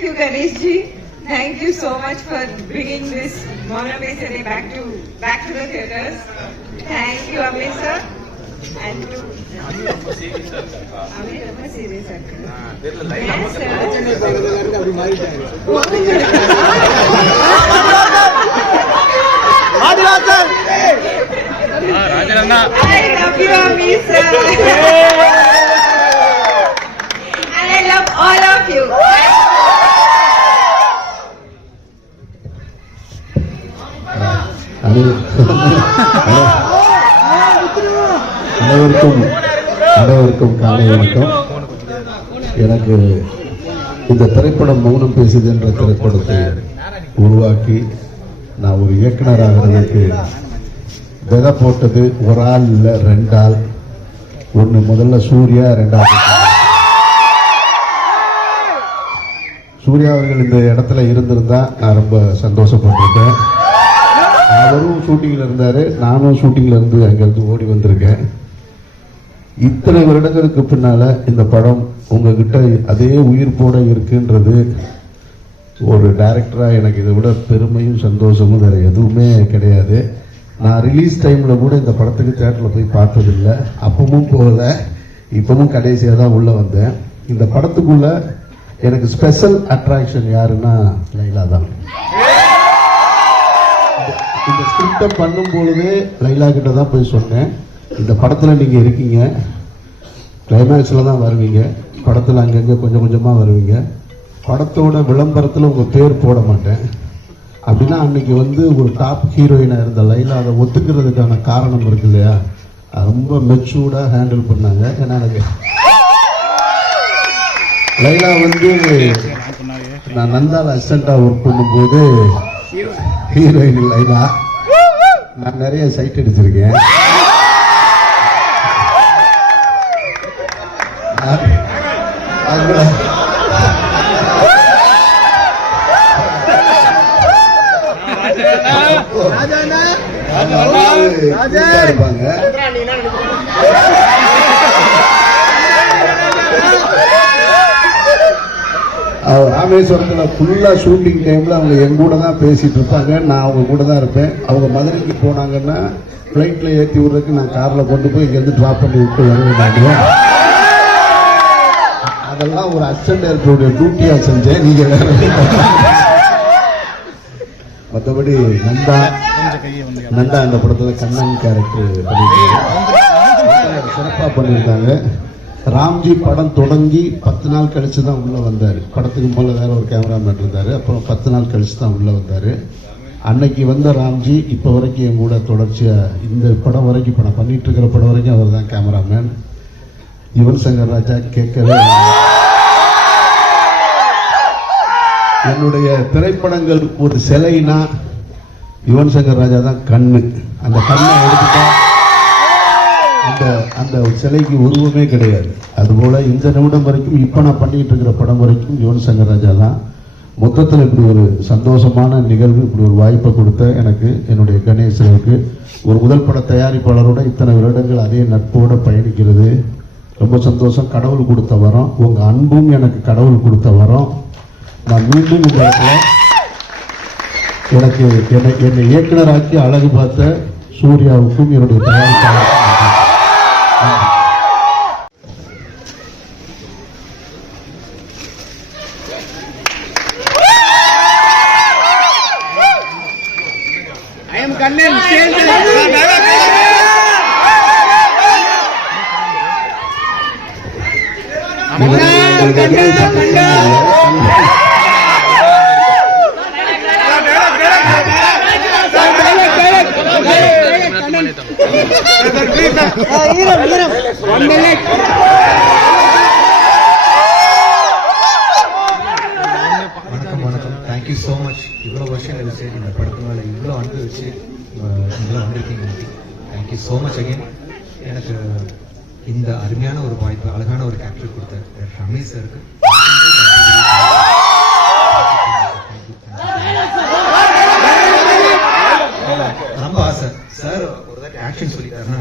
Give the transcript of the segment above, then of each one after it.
Thank you, Ganeshji. Thank you so much for bringing this Mona Mesere back to the theatres. Thank you, Amit sir. And to Amit, ரொம்ப சீரியஸா இருக்கு. Yes, sir. I love you, Amit sir. And I love all of you. அனைவருக்கும் காலை வணக்கம். எனக்கு இந்த திரைப்படம் மௌனம் பேசுது என்ற திரைப்படத்தை உருவாக்கி நான் ஒரு இயக்குனர் ஆகிறதுக்கு விதை போட்டது ஒரு ஆள் இல்லை, 2 ஆள். ஒன்று முதல்ல சூர்யா, 2வது சூர்யா அவர்கள் இந்த இடத்துல இருந்திருந்தா நான் ரொம்ப சந்தோஷப்பட்டிருக்கேன். அவரும் ஷூட்டிங்கில் இருந்தார், நானும் ஷூட்டிங்கில் இருந்து அங்கேருந்து ஓடி வந்திருக்கேன். இத்தனை வருடங்களுக்கு பின்னால் இந்த படம் உங்ககிட்ட அதே உயிர்ப்போட இருக்குன்றது ஒரு டைரக்டராக எனக்கு இதை விட பெருமையும் சந்தோஷமும் வேறு எதுவுமே கிடையாது. நான் ரிலீஸ் டைமில் கூட இந்த படத்துக்கு தேட்டரில் போய் பார்த்ததில்லை, அப்பவும் போகல, இப்பவும் கடைசியாக தான் உள்ளே வந்தேன். இந்த படத்துக்குள்ள எனக்கு ஸ்பெஷல் அட்ராக்ஷன் யாருன்னா லைலா தான். இந்த ஸ்கிரிப்டை பண்ணும் பொழுதே லைலா கிட்ட தான் போய் சொன்னேன், இந்த படத்தில் நீங்கள் இருக்கீங்க, கிளைமேக்ஸில் தான் வருவீங்க, படத்தில் அங்கங்கே கொஞ்சம் கொஞ்சமாக வருவீங்க, படத்தோட விளம்பரத்தில் உங்கள் பேர் போட மாட்டேன் அப்படின்னா அன்னைக்கு வந்து ஒரு டாப் ஹீரோயினாக இருந்த லைலா அதை ஒத்துக்கிறதுக்கான காரணம் இருக்கு இல்லையா, ரொம்ப மெச்சூர்டாக ஹேண்டில் பண்ணாங்க. ஏன்னா எனக்கு லைலா வந்து நான் நந்தால அசிஸ்டண்டாக ஒர்க் பண்ணும்போது ஹீரோயின் லைலா நான் நிறைய சைட் அடிச்சிருக்கேன். இருப்பாங்க ராமேஸ்வரத்தில் ஃபுல்லாக ஷூட்டிங் டைமில் அவங்க என் கூட தான் பேசிகிட்டு இருப்பாங்க, நான் அவங்க கூட தான் இருப்பேன். அவங்க மதுரைக்கு போனாங்கன்னா ஃப்ளைட்டில் ஏற்றி விட்றதுக்கு நான் காரில் கொண்டு போய் இங்கேருந்து ட்ராப் பண்ணி விட்டு வருவேன். அதெல்லாம் ஒரு அசிஸ்டன்ட் டைரக்டருடைய டியூட்டியாக செஞ்சேன். நீங்கள் வேற மற்றபடி நந்தா இந்த படத்தில் கண்ணன் கேரக்டர் சிறப்பாக பண்ணியிருக்காங்க. ராம்ஜி படம் தொடங்கி 10 நாள் கழிச்சு தான் உள்ளே வந்தார். படத்துக்கு முதல்ல வேற ஒரு கேமராமேன் இருந்தார், அப்புறம் 10 நாள் கழிச்சு தான் உள்ளே வந்தார். அன்னைக்கு வந்த ராம்ஜி இப்போ வரைக்கும் என் கூட தொடர்ச்சியாக இந்த படம் வரைக்கும், இப்போ நான் பண்ணிட்டு இருக்கிற படம் வரைக்கும் அவர் தான் கேமராமேன். யுவன் சங்கர் ராஜா கேட்கவே, என்னுடைய திரைப்படங்கள் ஒரு சிலைனா யுவன் சங்கர் ராஜா தான் கண்ணு. அந்த கண்ணை எடுத்துட்டா அந்த சிலைக்கு உருவமே கிடையாது. அதுபோல இந்த நிமிடம் வரைக்கும் இப்போ நான் பண்ணிட்டு இருக்கிற படம் வரைக்கும் யுவன் சங்கர் ராஜா தான். மொத்தத்தில் இப்படி ஒரு சந்தோஷமான நிகழ்வு, இப்படி ஒரு வாய்ப்பை கொடுத்த எனக்கு, என்னுடைய கணேசனுக்கு, ஒரு முதல் பட தயாரிப்பாளரோட இத்தனை வருடங்கள் அதே நட்போட பயணிக்கிறது ரொம்ப சந்தோஷம். கடவுள் கொடுத்த வரம், உங்க அன்பும் எனக்கு கடவுள் கொடுத்த வரம். நான் மீண்டும் இந்த இடத்துல என்னை இயக்குனராக்கி அழகு பார்த்த சூர்யாவுக்கும் என்னுடைய தயாரிப்பாளர் தேங்க்யூ ஸோ மச். இவ்வளோ வருஷம் கழிச்சு இந்த படத்து மேலே இவ்வளோ அன்பு வச்சு இவ்வளோ வந்திருக்கீங்க. Thank you so much again. எனக்கு இந்த அருமையான ஒரு வாய்ப்பு, அழகான ஒரு கேரக்டர் கொடுத்த ரமேஷ் சாருக்கு ரொம்ப ஆசை. சார் ஒரு தாட்டி ஆக்ஷன் சொல்லிட்டாருன்னா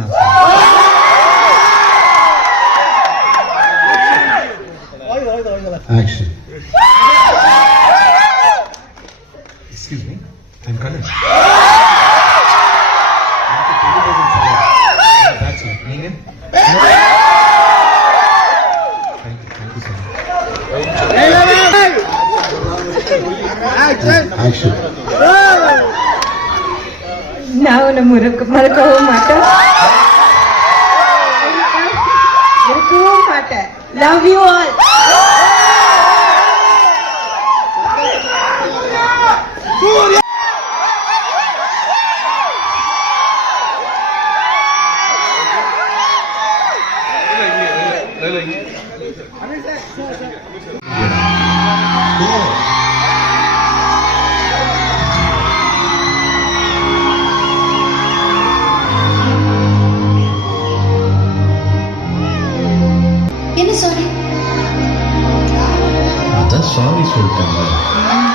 ஆக்ஷன் என் கண்ணு நீங்க தேங்க்யூ ஸோ மச். ஆக்ஷன். நான் உன்னை மறக்கவும் மாட்டேன், இருக்கவும் மாட்டேன். Love you all. என்ன சாரி? அதான் சாரி சொல்லிட்டேன்.